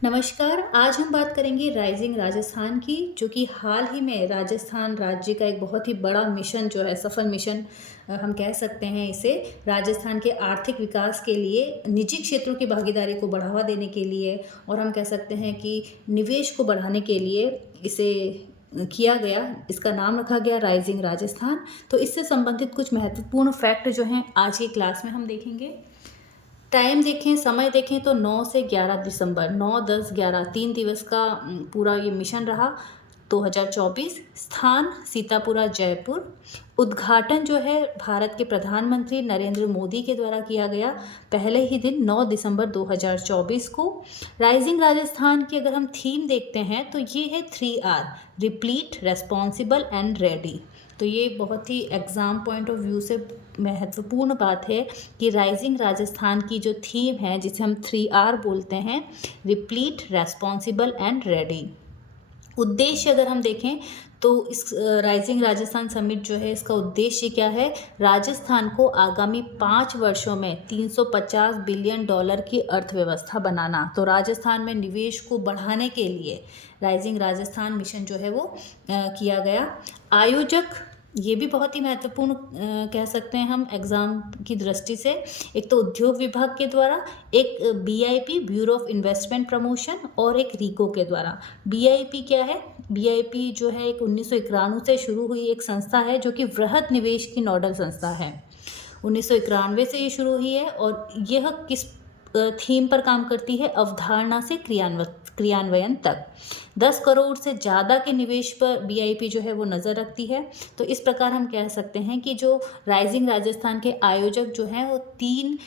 नमस्कार। आज हम बात करेंगे राइजिंग राजस्थान की, जो कि हाल ही में राजस्थान राज्य का एक बहुत ही बड़ा मिशन जो है, सफल मिशन हम कह सकते हैं इसे। राजस्थान के आर्थिक विकास के लिए, निजी क्षेत्रों की भागीदारी को बढ़ावा देने के लिए और हम कह सकते हैं कि निवेश को बढ़ाने के लिए इसे किया गया। इसका नाम रखा गया राइजिंग राजस्थान। तो इससे संबंधित कुछ महत्वपूर्ण फैक्ट जो हैं आज की क्लास में हम देखेंगे। टाइम देखें, समय देखें तो 9 से 11 दिसंबर, 9, 10, 11 3 दिवस का पूरा ये मिशन रहा 2024। स्थान सीतापुरा, जयपुर। उद्घाटन जो है भारत के प्रधानमंत्री नरेंद्र मोदी के द्वारा किया गया पहले ही दिन 9 दिसंबर 2024 को। राइजिंग राजस्थान की अगर हम थीम देखते हैं तो ये है 3R, replete, responsible and ready. तो ये बहुत ही एग्ज़ाम पॉइंट ऑफ व्यू से महत्वपूर्ण बात है कि राइजिंग राजस्थान की जो थीम है, जिसे हम 3R बोलते हैं, रिप्लीट, रेस्पॉन्सिबल एंड रेडी। उद्देश्य अगर हम देखें तो इस राइजिंग राजस्थान समिट जो है, इसका उद्देश्य क्या है? राजस्थान को आगामी 5 वर्षों में $350 बिलियन की अर्थव्यवस्था बनाना। तो राजस्थान में निवेश को बढ़ाने के लिए राइजिंग राजस्थान मिशन जो है वो किया गया। आयोजक ये भी बहुत ही महत्वपूर्ण कह सकते हैं हम एग्ज़ाम की दृष्टि से। एक तो उद्योग विभाग के द्वारा, एक BIP, bureau of investment promotion, और एक रीको के द्वारा। BIP क्या है? BIP जो है एक 1991 से शुरू हुई एक संस्था है, जो कि वृहद निवेश की नोडल संस्था है। 1991 से ये शुरू हुई है और यह किस थीम पर काम करती है? अवधारणा से क्रियान्वयन तक 10 करोड़ से ज़्यादा के निवेश पर BIP जो है वो नज़र रखती है। तो इस प्रकार हम कह सकते हैं कि जो राइजिंग राजस्थान के आयोजक जो हैं वो 3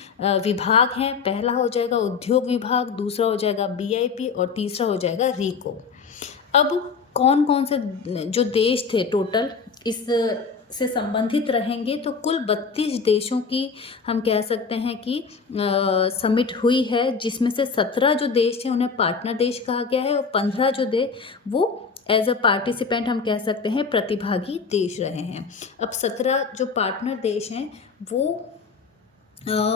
विभाग हैं। पहला हो जाएगा उद्योग विभाग, दूसरा हो जाएगा BIP और तीसरा हो जाएगा रीको। अब कौन कौन से जो देश थे टोटल इस से संबंधित रहेंगे, तो कुल 32 देशों की हम कह सकते हैं कि समिट हुई है, जिसमें से 17 जो देश हैं उन्हें पार्टनर देश कहा गया है और 15 जो वो एज अ पार्टिसिपेंट हम कह सकते हैं प्रतिभागी देश रहे हैं। अब 17 जो पार्टनर देश हैं वो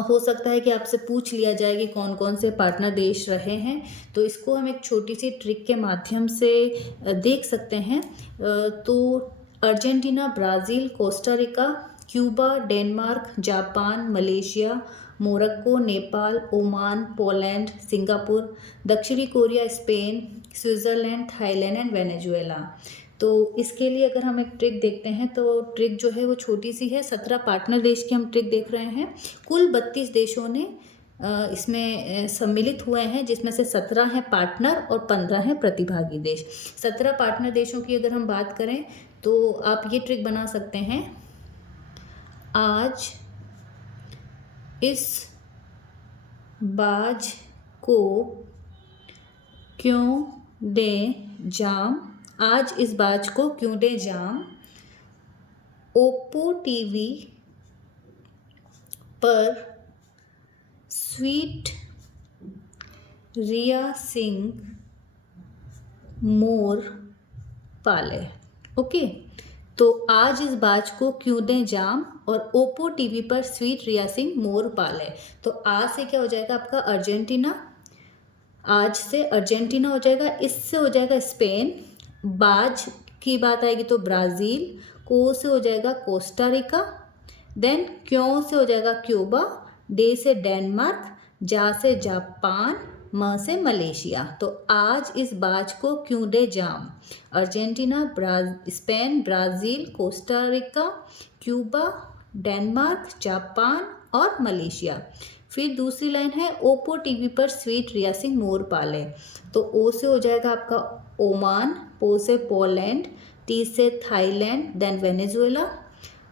हो सकता है कि आपसे पूछ लिया जाए कि कौन कौन से पार्टनर देश रहे हैं। तो इसको हम एक छोटी सी ट्रिक के माध्यम से देख सकते हैं। तो Argentina, Brazil, Costa Rica, Cuba, Denmark, Japan, Malaysia, Morocco, Nepal, Oman, Poland, Singapore, दक्षिणी Korea, Spain, Switzerland, Thailand and Venezuela. तो इसके लिए अगर हम एक ट्रिक देखते हैं तो ट्रिक जो है वो छोटी सी है। 17 पार्टनर देश की हम ट्रिक देख रहे हैं। कुल 32 देशों ने इसमें सम्मिलित हुए हैं, जिसमें से 17 हैं पार्टनर और 15 हैं प्रतिभागी देश। 17 पार्टनर देशों की अगर हम बात करें तो आप ये ट्रिक बना सकते हैं। आज इस बाज को क्यों दें जाम, आज इस बाज को क्यों दें जाम, ओप्पो टीवी पर स्वीट रिया सिंह मोर पाले। ओके, तो आज इस बाज को क्यों दें जाम और ओप्पो टीवी पर स्वीट रिया सिंह मोर पाले। तो आज से क्या हो जाएगा आपका? अर्जेंटीना। आज से अर्जेंटीना हो जाएगा, इससे हो जाएगा स्पेन, बाज की बात आएगी तो ब्राज़ील, को से हो जाएगा कोस्टा रिका, देन क्यों से हो जाएगा क्यूबा, डे से डेनमार्क, जा से जापान, म से मलेशिया। तो आज इस बाज को क्यों दे जाम, Argentina, Spain, Brazil, Costa Rica, Cuba, Denmark, Japan और मलेशिया। फिर दूसरी लाइन है ओप्पो टीवी पर स्वीट रिया सिंह मोर पाले। तो ओ से हो जाएगा आपका ओमान, पो से पोलैंड, टी से थाईलैंड, देन वेनेजुएला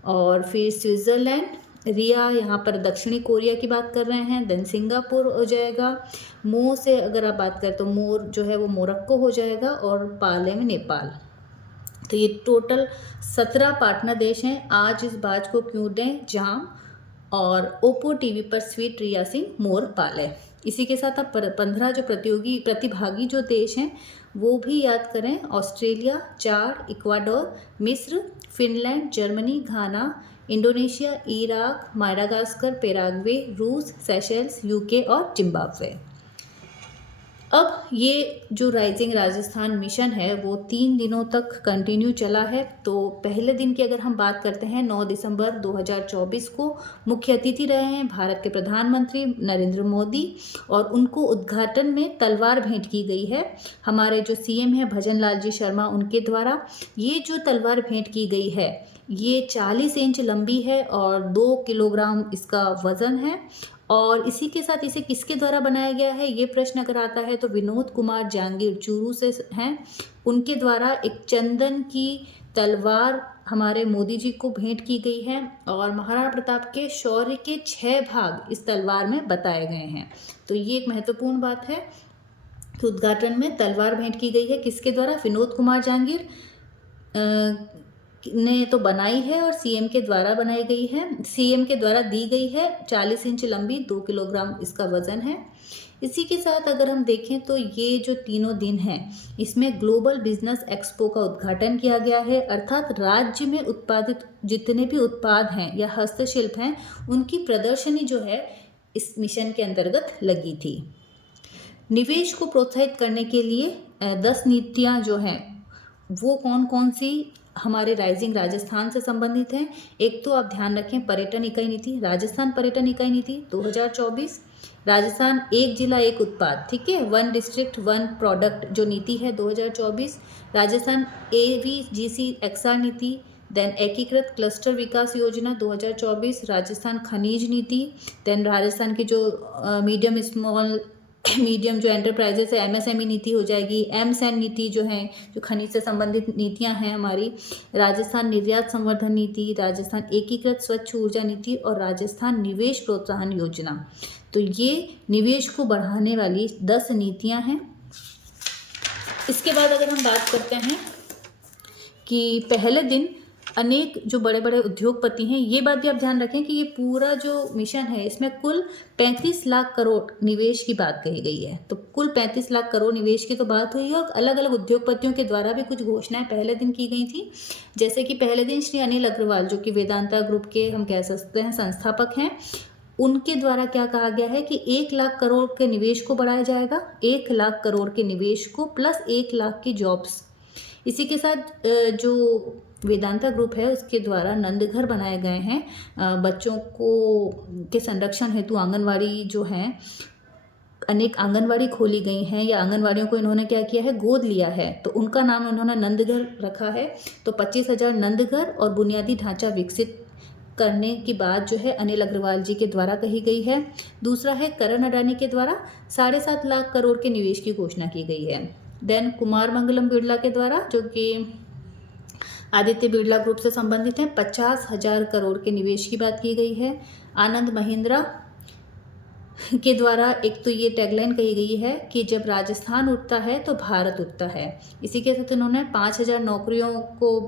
और फिर स्विट्ज़रलैंड। रिया यहाँ पर दक्षिणी कोरिया की बात कर रहे हैं, देन सिंगापुर हो जाएगा। मो से अगर आप बात करें तो मोर जो है वो मोरक्को हो जाएगा और पाले में नेपाल। तो ये टोटल 17 पार्टनर देश हैं। आज इस बाज को क्यों दें जाम और ओप्पो टीवी पर स्वीट रिया सिंह मोर पाले। इसी के साथ आप 15 जो प्रतिभागी जो देश हैं वो भी याद करें। ऑस्ट्रेलिया, चाड, इक्वाडोर, मिस्र, फिनलैंड, जर्मनी, घाना, इंडोनेशिया, इराक, माडागास्कर, पैराग्वे, रूस, सेशेल्स, UK और जिम्बाब्वे। अब ये जो राइजिंग राजस्थान मिशन है वो 3 दिनों तक कंटिन्यू चला है। तो पहले दिन की अगर हम बात करते हैं 9 दिसंबर 2024 को मुख्य अतिथि रहे हैं भारत के प्रधानमंत्री नरेंद्र मोदी, और उनको उद्घाटन में तलवार भेंट की गई है हमारे जो सीएम हैं भजन लाल जी शर्मा उनके द्वारा। ये जो तलवार भेंट की गई है ये 40 इंच लंबी है और 2 किलोग्राम इसका वज़न है। और इसी के साथ इसे किसके द्वारा बनाया गया है ये प्रश्न अगर आता है तो विनोद कुमार जहांगीर चूरू से हैं, उनके द्वारा एक चंदन की तलवार हमारे मोदी जी को भेंट की गई है। और महाराणा प्रताप के शौर्य के 6 भाग इस तलवार में बताए गए हैं। तो ये एक महत्वपूर्ण बात है कि उद्घाटन में तलवार भेंट की गई है किसके द्वारा, विनोद कुमार जहांगीर ने तो बनाई है और सीएम के द्वारा बनाई गई है, सीएम के द्वारा दी गई है। 40 इंच लंबी, 2 किलोग्राम इसका वजन है। इसी के साथ अगर हम देखें तो ये जो तीनों दिन हैं इसमें ग्लोबल बिजनेस एक्सपो का उद्घाटन किया गया है, अर्थात राज्य में उत्पादित जितने भी उत्पाद हैं या हस्तशिल्प हैं उनकी प्रदर्शनी जो है इस मिशन के अंतर्गत लगी थी। निवेश को प्रोत्साहित करने के लिए 10 नीतियाँ जो हैं वो कौन कौन सी हमारे राइजिंग राजस्थान से संबंधित हैं। एक तो आप ध्यान रखें पर्यटन इकाई नीति, राजस्थान पर्यटन इकाई नीति 2024, राजस्थान एक जिला एक उत्पाद, ठीक है, 1 डिस्ट्रिक्ट 1 प्रोडक्ट जो नीति है 2024, राजस्थान AVGC XR नीति, देन एकीकृत क्लस्टर विकास योजना 2024, राजस्थान खनिज नीति, देन राजस्थान की जो मीडियम जो एंटरप्राइजेस है MSME नीति हो जाएगी, MSN नीति जो है जो खनिज से संबंधित नीतियां हैं हमारी, राजस्थान निर्यात संवर्धन नीति, राजस्थान एकीकृत स्वच्छ ऊर्जा नीति और राजस्थान निवेश प्रोत्साहन योजना। तो ये निवेश को बढ़ाने वाली 10 नीतियां हैं। इसके बाद अगर हम बात करते हैं कि पहले दिन अनेक जो बड़े बड़े उद्योगपति हैं, ये बात भी आप ध्यान रखें कि ये पूरा जो मिशन है इसमें कुल 35 लाख करोड़ निवेश की बात कही गई है। तो कुल 35 लाख करोड़ निवेश की तो बात हुई है और अलग अलग उद्योगपतियों के द्वारा भी कुछ घोषणाएं पहले दिन की गई थी। जैसे कि पहले दिन श्री अनिल अग्रवाल जो कि वेदांता ग्रुप के हम कह सकते हैं संस्थापक हैं, उनके द्वारा क्या कहा गया है कि 1 लाख करोड़ के निवेश को बढ़ाया जाएगा, 1 लाख करोड़ के निवेश को प्लस 1 लाख की जॉब्स। इसी के साथ जो वेदांता ग्रुप है उसके द्वारा नंदघर बनाए गए हैं बच्चों को के संरक्षण हेतु। आंगनवाड़ी जो हैं अनेक आंगनवाड़ी खोली गई हैं या आंगनवाड़ियों को इन्होंने क्या किया है गोद लिया है, तो उनका नाम उन्होंने नंदघर रखा है। तो 25,000 नंदघर और बुनियादी ढांचा विकसित करने की बात जो है अनिल अग्रवाल जी के द्वारा कही गई है। दूसरा है करण अडानी के द्वारा 7.5 लाख करोड़ के निवेश की घोषणा की गई है। देन कुमार मंगलम बिरला के द्वारा जो कि आदित्य बिरला ग्रुप से संबंधित हैं 50,000 करोड़ के निवेश की बात की गई है। आनंद महिंद्रा के द्वारा एक तो ये टैगलाइन कही गई है कि जब राजस्थान उठता है तो भारत उठता है। इसी के साथ उन्होंने 5,000 नौकरियों को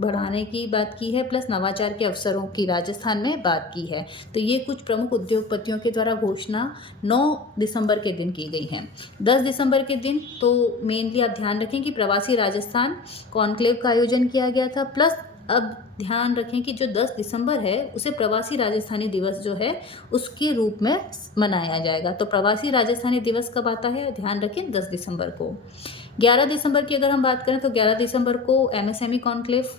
बढ़ाने की बात की है प्लस नवाचार के अवसरों की राजस्थान में बात की है। तो ये कुछ प्रमुख उद्योगपतियों के द्वारा घोषणा 9 दिसंबर के दिन की गई है। 10 दिसंबर के दिन तो मेनली आप ध्यान रखें कि प्रवासी राजस्थान कॉन्क्लेव का आयोजन किया गया था। प्लस अब ध्यान रखें कि जो 10 दिसंबर है उसे प्रवासी राजस्थानी दिवस जो है उसके रूप में मनाया जाएगा। तो प्रवासी राजस्थानी दिवस कब आता है, ध्यान रखें 10 दिसंबर को। 11 दिसंबर की अगर हम बात करें तो 11 दिसंबर को MSME कॉन्क्लेव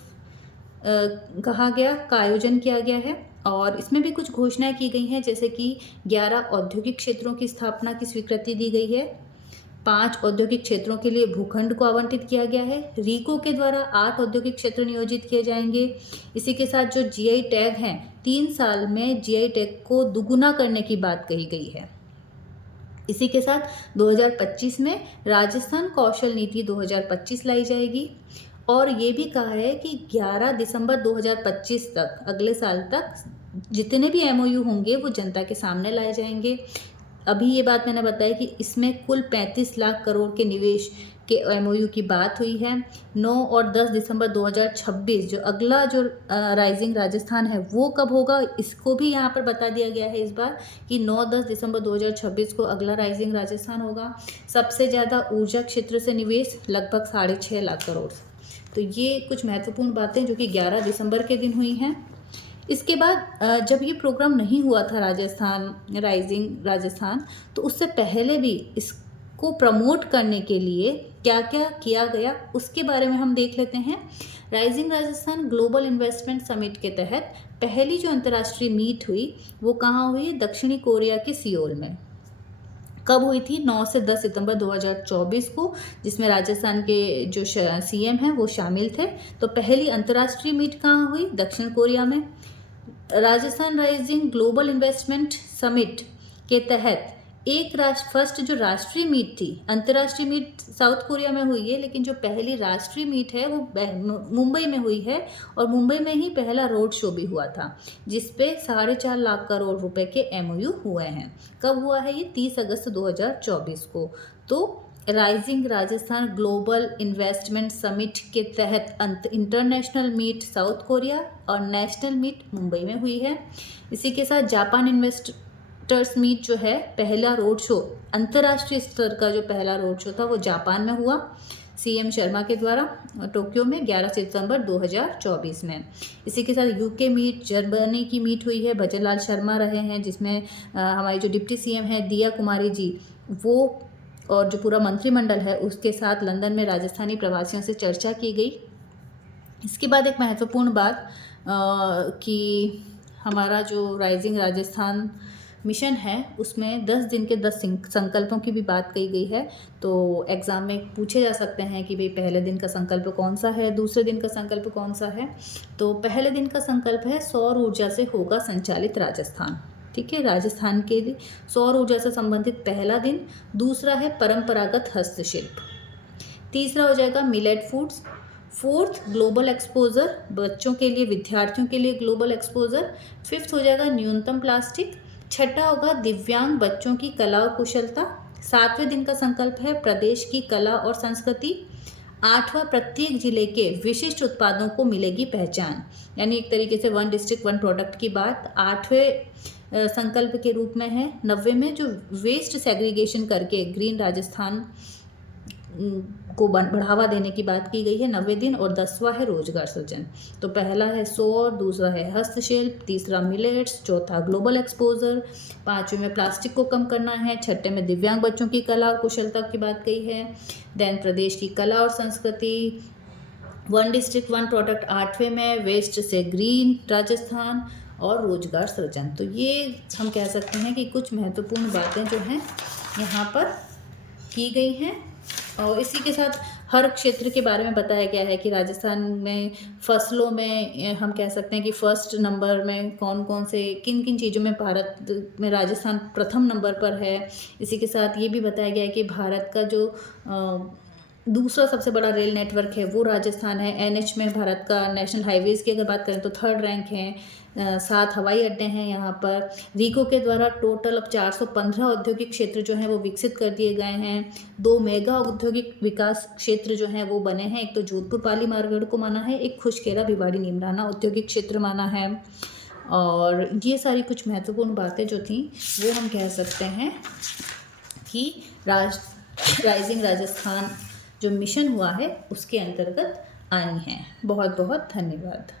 कहा गया का आयोजन किया गया है और इसमें भी कुछ घोषणाएं की गई हैं, जैसे कि 11 औद्योगिक क्षेत्रों की स्थापना की स्वीकृति दी गई है, 5 औद्योगिक क्षेत्रों के लिए भूखंड को आवंटित किया गया है, रीको के द्वारा 8 औद्योगिक क्षेत्र नियोजित किए जाएंगे। इसी के साथ जो GI टैग हैं 3 साल में GI टैग को दुगुना करने की बात कही गई है। इसी के साथ 2025 में राजस्थान कौशल नीति 2025 लाई जाएगी और ये भी कहा है कि 11 दिसंबर 2025 तक अगले साल तक जितने भी MOU होंगे वो जनता के सामने लाए जाएंगे। अभी ये बात मैंने बताई कि इसमें कुल 35 लाख करोड़ के निवेश के MOU की बात हुई है। 9 और 10 दिसंबर 2026 जो अगला जो राइजिंग राजस्थान है वो कब होगा, इसको भी यहाँ पर बता दिया गया है इस बार कि 9-10 दिसंबर 2026 को अगला राइजिंग राजस्थान होगा। सबसे ज़्यादा ऊर्जा क्षेत्र से निवेश लगभग 6.5 लाख करोड़। तो ये कुछ महत्वपूर्ण बातें जो कि 11 दिसंबर के दिन हुई हैं। इसके बाद जब ये प्रोग्राम नहीं हुआ था राजस्थान राइजिंग राजस्थान, तो उससे पहले भी को प्रमोट करने के लिए क्या क्या किया गया उसके बारे में हम देख लेते हैं। Rising Rajasthan global investment summit के तहत पहली जो अंतर्राष्ट्रीय मीट हुई वो कहाँ हुई? दक्षिणी कोरिया के सियोल में। कब हुई थी? 9 से 10 सितंबर 2024 को, जिसमें राजस्थान के जो सीएम हैं वो शामिल थे। तो पहली अंतर्राष्ट्रीय मीट कहाँ हुई? दक्षिण कोरिया में। Rajasthan rising global investment summit के तहत फर्स्ट जो राष्ट्रीय मीट थी, अंतर्राष्ट्रीय मीट साउथ कोरिया में हुई है, लेकिन जो पहली राष्ट्रीय मीट है वो मुंबई में हुई है, और मुंबई में ही पहला रोड शो भी हुआ था जिसपे 4.5 लाख करोड़ रुपए के MOU हुए हैं। कब हुआ है ये? 30 अगस्त 2024 को। तो rising Rajasthan global investment summit के तहत इंटरनेशनल मीट साउथ कोरिया और नेशनल मीट मुंबई में हुई है। इसी के साथ जापान इन्वेस्टर्स मीट जो है, पहला रोड शो, अंतर्राष्ट्रीय स्तर का जो पहला रोड शो था वो जापान में हुआ CM शर्मा के द्वारा टोक्यो में 11 सितंबर 2024 में। इसी के साथ UK मीट, जर्मनी की मीट हुई है, भजन लाल शर्मा रहे हैं, जिसमें हमारी जो डिप्टी CM है दिया कुमारी जी, वो और जो पूरा मंत्रिमंडल है उसके साथ लंदन में राजस्थानी प्रवासियों से चर्चा की गई। इसके बाद एक महत्वपूर्ण बात कि हमारा जो राइजिंग राजस्थान मिशन है उसमें 10 दिन के 10 संकल्पों की भी बात कही गई है। तो एग्ज़ाम में पूछे जा सकते हैं कि भाई पहले दिन का संकल्प कौन सा है, दूसरे दिन का संकल्प कौन सा है। तो पहले दिन का संकल्प है सौर ऊर्जा से होगा संचालित राजस्थान। ठीक है, राजस्थान के लिए सौर ऊर्जा से संबंधित पहला दिन। दूसरा है परंपरागत हस्तशिल्प। तीसरा हो जाएगा millet foods. Fourth global exposure, बच्चों के लिए, विद्यार्थियों के लिए ग्लोबल एक्सपोजर। फिफ्थ हो जाएगा न्यूनतम प्लास्टिक। छठा होगा दिव्यांग बच्चों की कला और कुशलता। सातवें दिन का संकल्प है प्रदेश की कला और संस्कृति। आठवां प्रत्येक जिले के विशिष्ट उत्पादों को मिलेगी पहचान, यानी एक तरीके से 1 डिस्ट्रिक्ट 1 प्रोडक्ट की बात आठवें संकल्प के रूप में है। 90वें में जो वेस्ट सेग्रीगेशन करके ग्रीन राजस्थान को बढ़ावा देने की बात की गई है, 90 दिन। और 10वां है रोजगार सृजन। तो पहला है सौर, दूसरा है हस्तशिल्प, तीसरा मिलेट्स, चौथा ग्लोबल एक्सपोजर, पांचवें में प्लास्टिक को कम करना है, छठे में दिव्यांग बच्चों की कला और कुशलता की बात कही है, देन प्रदेश की कला और संस्कृति, 1 डिस्ट्रिक्ट 1 प्रोडक्ट, आठवें में वेस्ट से ग्रीन राजस्थान और रोजगार सृजन। तो ये हम कह सकते हैं कि कुछ महत्वपूर्ण बातें जो हैं यहाँ पर की गई हैं। और इसी के साथ हर क्षेत्र के बारे में बताया गया है कि राजस्थान में फसलों में हम कह सकते हैं कि फर्स्ट नंबर में कौन कौन से किन किन चीज़ों में भारत में राजस्थान प्रथम नंबर पर है। इसी के साथ ये भी बताया गया है कि भारत का जो दूसरा सबसे बड़ा रेल नेटवर्क है वो राजस्थान है। NH में भारत का नेशनल हाईवेज़ की अगर बात करें तो 3rd रैंक है। 7 हवाई अड्डे हैं यहाँ पर। रीको के द्वारा टोटल अब 415 औद्योगिक क्षेत्र जो हैं वो विकसित कर दिए गए हैं। 2 मेगा औद्योगिक विकास क्षेत्र जो हैं वो बने हैं। एक तो जोधपुर पाली मारगढ़ को माना है, एक खुशखेरा भिवाड़ी नीमराना औद्योगिक क्षेत्र माना है। और ये सारी कुछ महत्वपूर्ण बातें जो थी वो हम कह सकते हैं कि राइजिंग राजस्थान जो मिशन हुआ है उसके अंतर्गत आई हैं। बहुत बहुत धन्यवाद।